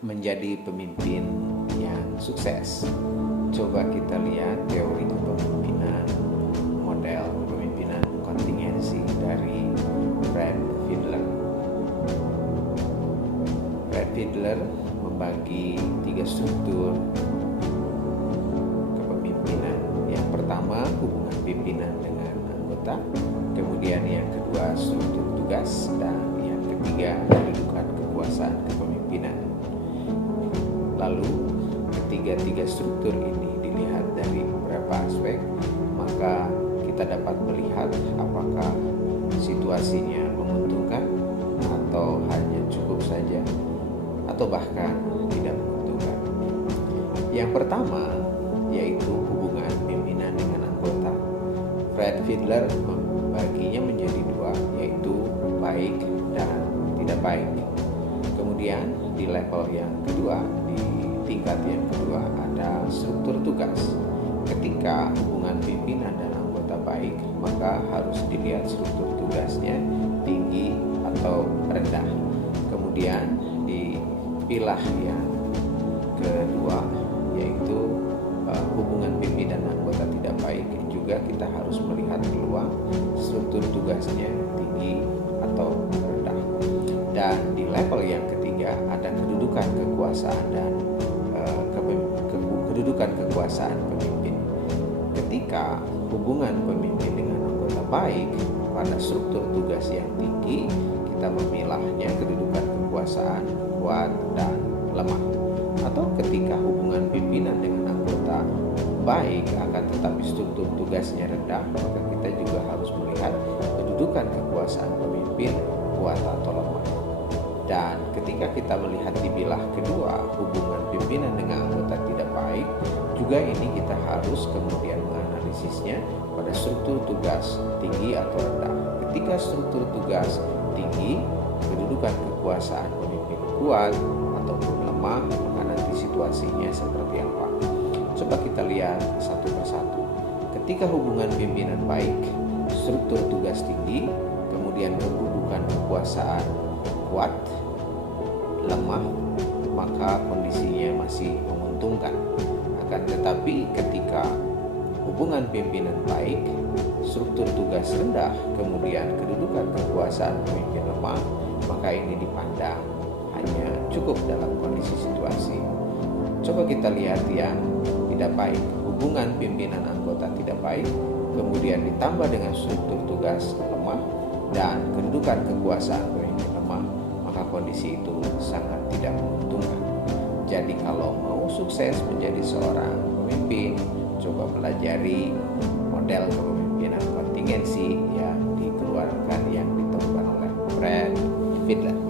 menjadi pemimpin yang sukses? Coba kita lihat teori kepemimpinan, model kepemimpinan kontingensi dari Fred Fiedler. Fred Fiedler membagi 3 struktur kepemimpinan. Yang pertama, hubungan pimpinan dengan anggota, kemudian yang kedua struktur tugas, dan yang ketiga kedudukan kekuasaan kepemimpinan. Lalu ketiga struktur ini dilihat dari beberapa aspek, maka kita dapat melihat apakah situasinya menguntungkan atau hanya cukup saja atau bahkan tidak menguntungkan. Yang pertama yaitu hubungan pimpinan dengan anggota. Fred Fiedler membaginya menjadi 2, yaitu baik dan tidak baik. Kemudian di level yang kedua, di tingkat yang kedua, ada struktur tugas. Ketika hubungan pimpinan dan anggota baik, maka harus dilihat struktur tugasnya tinggi atau rendah. Kemudian di pilah yang kedua, yaitu hubungan pimpinan dan anggota tidak baik, juga kita harus melihat peluang struktur tugasnya tinggi atau rendah. Dan di level yang ketiga ada kedudukan kekuasaan dan kedudukan kekuasaan pemimpin. Ketika hubungan pemimpin dengan anggota baik pada struktur tugas yang tinggi, kita memilahnya kedudukan kekuasaan kuat dan lemah. Atau ketika hubungan pimpinan dengan anggota baik akan tetapi struktur tugasnya rendah, maka kita juga harus melihat kedudukan kekuasaan pemimpin kuat atau lemah. Dan ketika kita melihat di bilah kedua, hubungan pimpinan dengan anggota tidak baik, juga ini kita harus kemudian menganalisisnya pada struktur tugas tinggi atau rendah. Ketika struktur tugas tinggi, kedudukan kekuasaan pemimpin kuat ataupun lemah, maka nanti situasinya seperti apa? Coba kita lihat satu persatu. Ketika hubungan pimpinan baik, struktur tugas tinggi, kemudian kedudukan kekuasaan kuat, lemah, maka kondisinya masih menguntungkan. Akan tetapi ketika hubungan pimpinan baik, struktur tugas rendah, kemudian kedudukan kekuasaan pemimpin lemah, maka ini dipandang hanya cukup dalam kondisi situasi. Coba kita lihat yang tidak baik. Hubungan pimpinan anggota tidak baik, kemudian ditambah dengan struktur tugas lemah dan kedudukan kekuasaan pemimpin lemah, maka kondisi itu sangat tidak menguntungkan. Jadi kalau mau sukses menjadi seorang pemimpin, coba pelajari model kepemimpinan kontingensi yang dikeluarkan, yang ditemukan oleh Fred Fiedler.